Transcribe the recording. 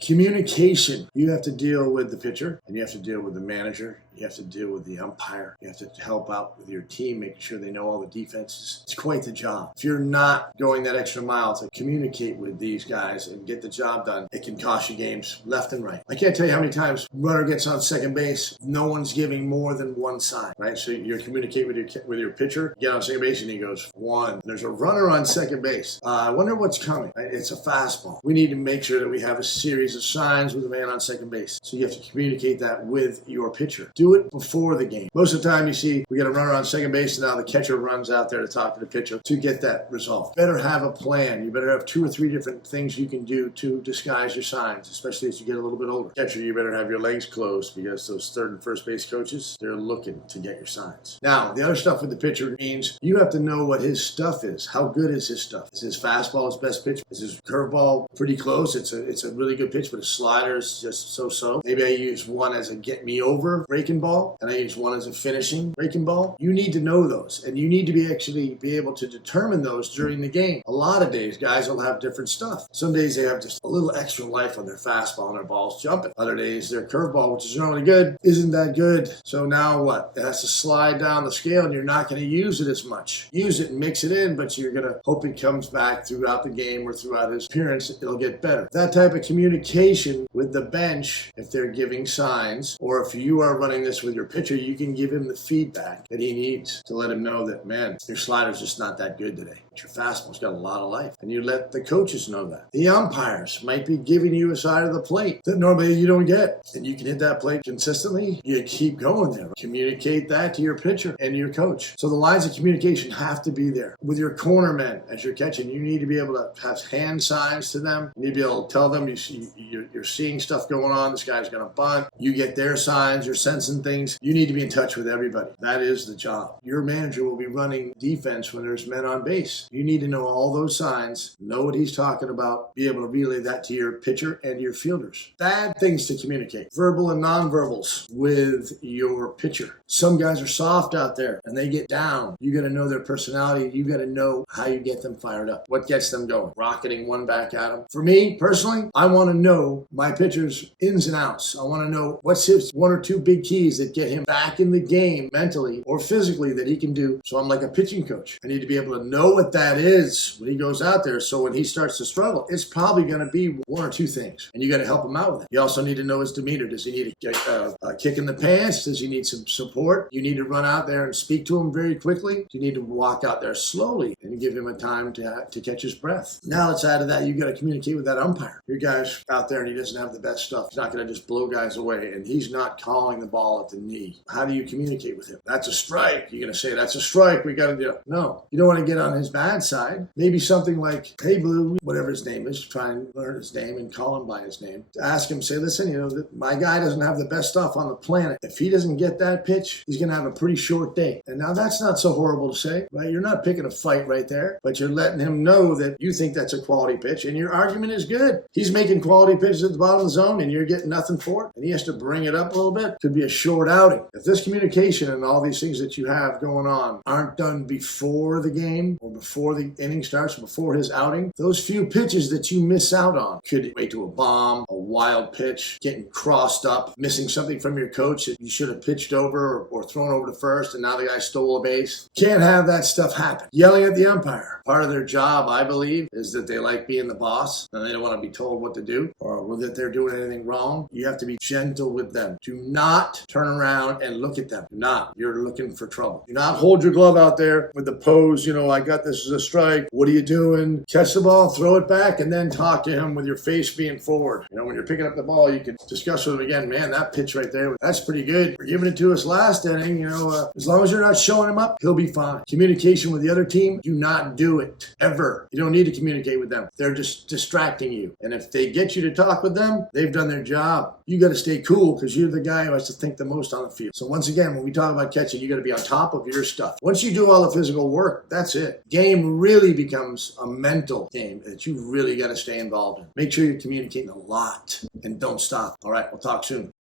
Communication. You have to deal with the pitcher, and you have to deal with the manager. You have to deal with the umpire. You have to help out with your team, making sure they know all the defenses. It's quite the job. If you're not going that extra mile to communicate with these guys and get the job done, it can cost you games left and right. I can't tell you how many times runner gets on second base, no one's giving more than one sign, right? So you're communicating with your pitcher, get on second base, and he goes, one. There's a runner on second base. I wonder what's coming. Right? It's a fastball. We need to make sure that we have a series of signs with a man on second base. So you have to communicate that with your pitcher. Do it before the game. Most of the time you see we got a runner on second base and now the catcher runs out there to talk to the pitcher to get that resolved. Better have a plan. You better have 2 or 3 different things you can do to disguise your signs, especially as you get a little bit older. Catcher, you better have your legs closed because those third and first base coaches, they're looking to get your signs. Now, the other stuff with the pitcher means you have to know what his stuff is. How good is his stuff? Is his fastball his best pitch? Is his curveball pretty close? It's a really good pitch, but his slider is just so-so. Maybe I use one as a get me over breaking ball, and I use one as a finishing breaking ball. You need to know those, and you need to be able to determine those during the game. A lot of days, guys will have different stuff. Some days they have just a little extra life on their fastball and their ball's jumping. Other days, their curveball, which is normally good, isn't that good. So now what? It has to slide down the scale, and you're not going to use it as much. Use it and mix it in, but you're going to hope it comes back throughout the game or throughout his appearance. It'll get better. That type of communication with the bench, if they're giving signs, or if you are running this with your pitcher, you can give him the feedback that he needs to let him know that, man, your slider's just not that good today. But your fastball's got a lot of life. And you let the coaches know that. The umpires might be giving you a side of the plate that normally you don't get. And you can hit that plate consistently. You keep going there. Communicate that to your pitcher and your coach. So the lines of communication have to be there. With your corner men, as you're catching, you need to be able to have hand signs to them. You need to be able to tell them you're seeing stuff going on. This guy's going to bunt. You get their signs. You're sensing things. You need to be in touch with everybody. That is the job. Your manager will be running defense when there's men on base. You need to know all those signs, know what he's talking about, be able to relay that to your pitcher and your fielders. Bad things to communicate. Verbal and nonverbals with your pitcher. Some guys are soft out there and they get down. You got to know their personality. You got to know how you get them fired up. What gets them going? Rocketing one back at them. For me, personally, I want to know my pitcher's ins and outs. I want to know what's his 1 or 2 big keys that get him back in the game mentally or physically that he can do. So I'm like a pitching coach. I need to be able to know what that is when he goes out there. So when he starts to struggle, it's probably going to be 1 or 2 things. And you got to help him out with it. You also need to know his demeanor. Does he need a kick in the pants? Does he need some support? You need to run out there and speak to him very quickly. You need to walk out there slowly and give him a time to catch his breath. Now outside of that, you got to communicate with that umpire. Your guy's out there and he doesn't have the best stuff. He's not going to just blow guys away, and he's not calling the ball at the knee. How do you communicate with him? That's a strike. You're going to say, that's a strike. We got to do it. No, you don't want to get on his bad side. Maybe something like, hey, Blue, whatever his name is, try and learn his name and call him by his name. To ask him, say, listen, my guy doesn't have the best stuff on the planet. If he doesn't get that pitch, he's going to have a pretty short day. And now that's not so horrible to say, right? You're not picking a fight right there, but you're letting him know that you think that's a quality pitch and your argument is good. He's making quality pitches at the bottom of the zone and you're getting nothing for it. And he has to bring it up a little bit. Could be a short outing. If this communication and all these things that you have going on aren't done before the game or before the inning starts, before his outing, those few pitches that you miss out on could wait to a bomb, a wild pitch, getting crossed up, missing something from your coach that you should have pitched over or thrown over to first, and now the guy stole a base. Can't have that stuff happen. Yelling at the umpire. Part of their job, I believe, is that they like being the boss and they don't want to be told what to do or that they're doing anything wrong. You have to be gentle with them. Do not turn around and look at them. Do not. You're looking for trouble. Do not hold your glove out there with the pose, I got this as a strike. What are you doing? Catch the ball, throw it back, and then talk to him with your face being forward. When you're picking up the ball, you can discuss with him again, man, that pitch right there, that's pretty good. You're giving it to us last inning, as long as you're not showing him up, he'll be fine. Communication with the other team, do not do it, ever. You don't need to communicate with them. They're just distracting you. And if they get you to talk with them, they've done their job. You got to stay cool because you're the guy who has to think the most on the field. So once again, when we talk about catching, you got to be on top of your stuff. Once you do all the physical work, that's it. Game really becomes a mental game that you really got to stay involved in. Make sure you're communicating a lot and don't stop. All right, we'll talk soon.